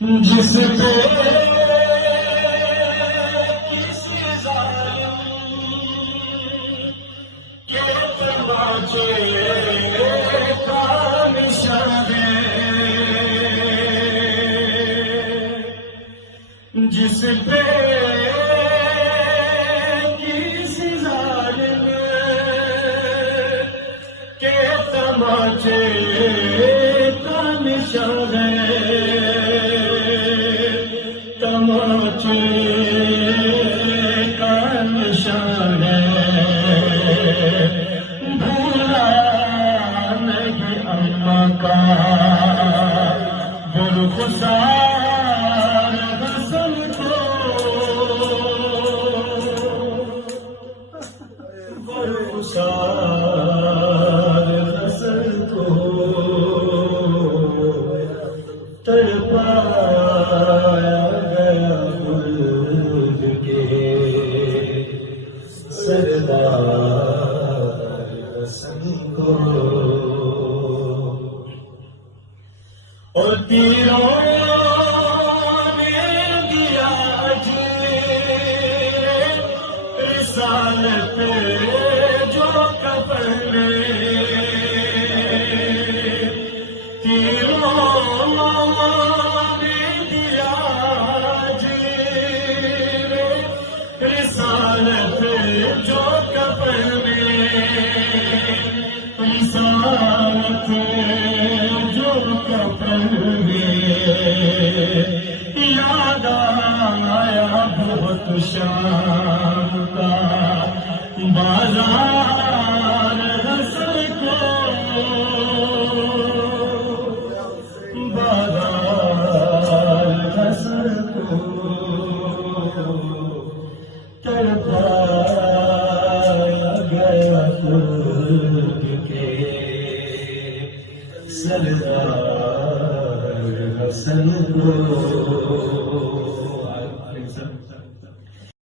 جس پہ کسی ظالم کے تماچے کا نشان ہے، جس پہ کسی ظالم کے تماچے کا نشان ہے، تماچے کا نشان ہے، بھولا نہیں اماں کا برخسار حسن کو، برخسار حسن کو تڑپایا گیا خلد کے سردار حسن کو، اور تیروں نے دیا اجر رسالت جو کفن میں، تیروں نے دیا اجر رسالت جو کفن میں، رسالت جو کفن میں، یاد آیا بہت شام کا بازار حسن کو، بازار حسن کو تڑپایا گیا خلد کے سردار حسن کو،